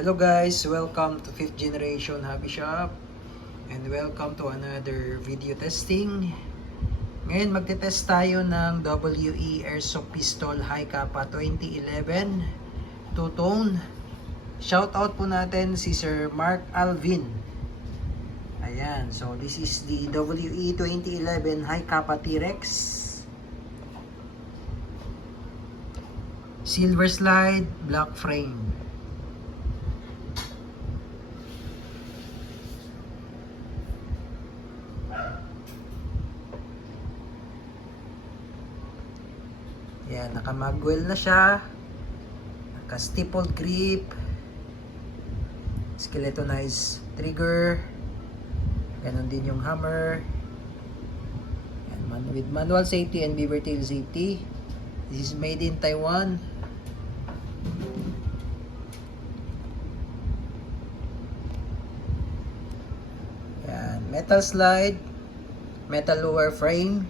Hello guys, welcome to 5th generation hobby shop and welcome to another video testing. Ngayon magte-test tayo ng WE Airsoft Pistol High Kappa 2011 two-tone. Shout out po natin si Sir Mark Alvin. Ayan, so this is the WE 2011 High Kappa T-Rex. Silver slide, black frame. Yan, naka-magwell na siya. Naka-stippled grip. Skeletonized trigger. Ganon din yung hammer. Yan, with manual safety and beaver tail safety. This is made in Taiwan. Yan, metal slide. Metal lower frame.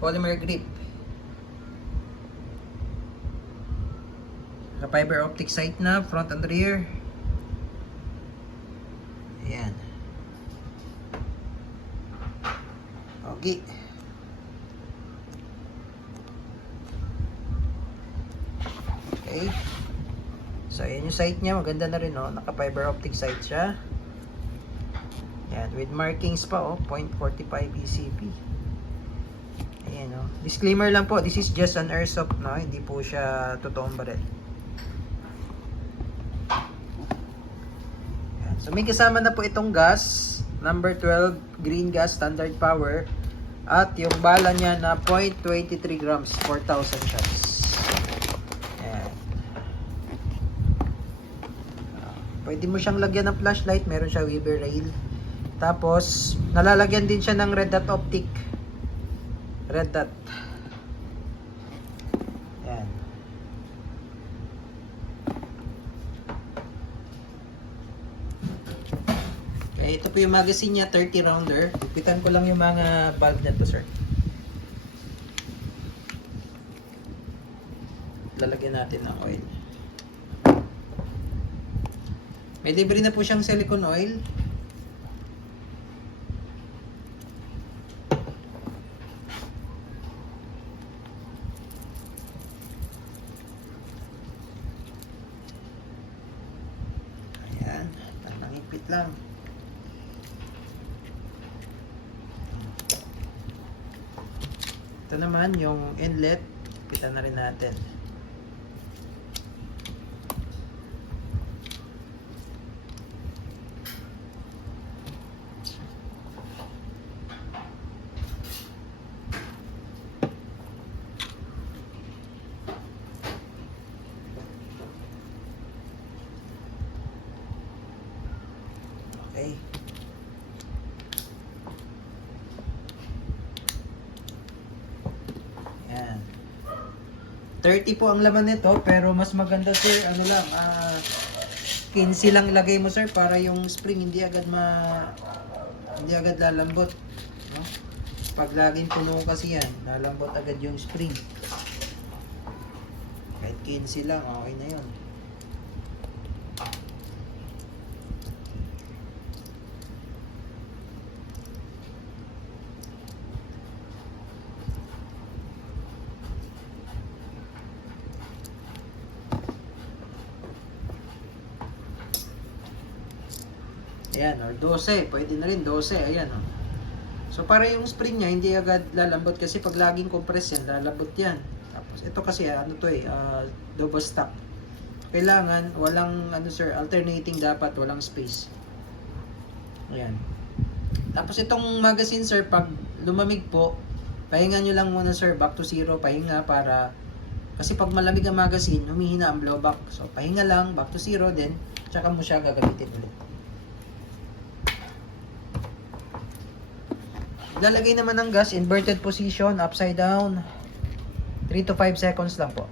Polymer grip. Fiber optic sight na, front and rear. Ayan. Okay. Okay. So, ayan yung sight niya. Maganda na rin, oh. Naka fiber optic sight siya. Ayan. With markings pa, oh. 0.45 ECP. Ayan, oh. Disclaimer lang po. This is just an airsoft, no? Hindi po siya totoong baril. So may kasama na po itong gas, number 12, green gas, standard power, at yung bala niya na 0.23 grams, 4,000 shots. Ayan. Pwede mo siyang lagyan ng flashlight, meron siya Weber rail. Tapos, nalalagyan din siya ng red dot optic. Red dot. Ayan. Ito po yung magazine niya, 30 rounder. Ipitan ko lang yung mga valve na to, sir. Lalagyan natin ng oil. May libre na po siyang silicone oil. Ayan, nangipit lang. Ito naman yung inlet, kita na rin natin. Okay. Yan. 30 po ang laman nito, pero mas maganda sir, ano lang, 15 lang ilagay mo sir para yung spring hindi agad lalambot, no? Pag laging puno kasi yan, lalambot agad yung spring. Kahit 15 lang, okay na yun. Ayan, or 12. Pwede na rin 12. Ayan, oh. So, para yung spring niya, hindi agad lalambot kasi pag laging compress yan, lalambot yan. Tapos, ito kasi, ano to double stack. Kailangan, walang, sir, alternating dapat, walang space. Ayan. Tapos, itong magazine, sir, pag lumamig po, pahinga nyo lang muna, sir, back to zero, pahinga para, kasi pag malamig ang magazine, humihina ang blowback. So, pahinga lang, back to zero, then, tsaka mo siya gagamitin ulit. Lalagay naman ng gas, inverted position, upside down. 3 to 5 seconds lang po.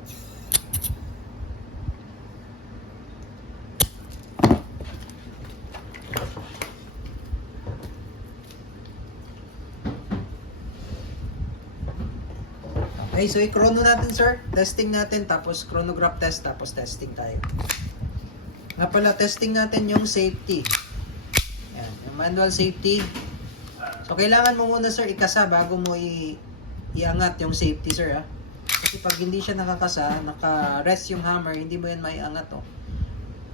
Okay, so i-chrono natin sir. Testing natin, tapos chronograph test, tapos testing tayo. Nga pala, testing natin yung safety. Yan, yung manual safety. So, kailangan mo muna, sir, ikasa bago mo iangat yung safety, sir, ha? Kasi pag hindi siya nakakasa, naka-rest yung hammer, hindi mo yan maiangat, oh.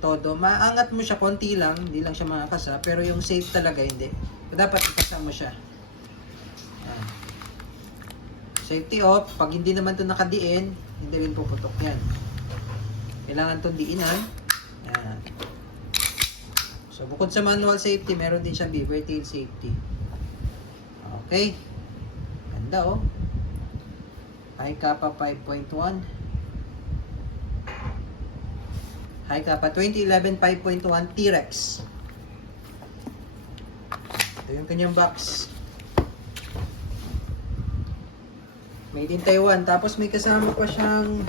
Todo. Maangat mo siya konti lang, hindi lang siya makakasa, pero yung safe talaga, hindi. So, dapat ikasa mo siya. Yan. Safety off. Pag hindi naman ito nakadiin, hindi rin puputok yan. Kailangan itong diinan. Yan. So, bukod sa manual safety, meron din siyang beaver tail safety. Okay. Ganda, oh. High Kappa 5.1. High Kappa 2011 5.1 T-Rex. Ito yung kanyang box. Made in Taiwan. Tapos may kasama pa siyang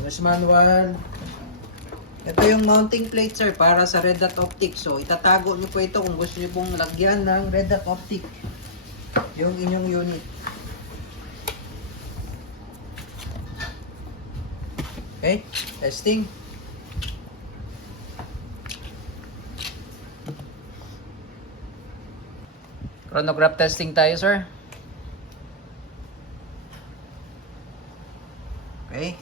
owner's manual. Ito yung mounting plate, sir, para sa red dot optic. So, itatago nyo po ito kung gusto nyo pong lagyan ng red dot optic yung inyong unit. Okay, testing. Chronograph testing tayo, sir. Okay.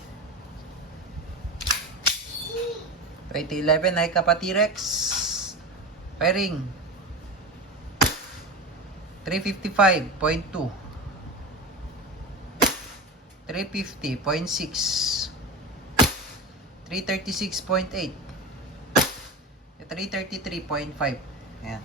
2011 High Kappa T-Rex. Firing. 355.2. 350.6. 336.8. 333.5. Ayan.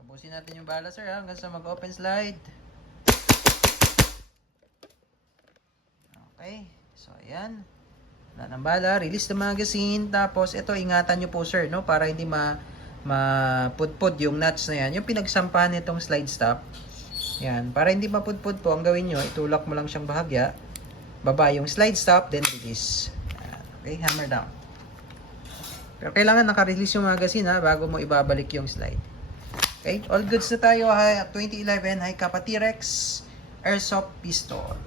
Tapusin natin yung bala, sir, hanggang sa mag-open slide. Okay. So, ayan. Wala ng bala. Release the magazine. Tapos, ito, ingatan nyo po, sir, no? Para hindi mapudpud yung nuts na yan. Yung pinagsampahan nitong slide stop. Yan. Para hindi mapudpud po, ang gawin nyo, itulak mo lang siyang bahagya. Baba yung slide stop, then release. Yan. Okay, hammer down. Pero kailangan naka-release yung magazine, ha, bago mo ibabalik yung slide. Okay, all goods na tayo. 2011 High Kappa T-Rex Airsoft Pistol.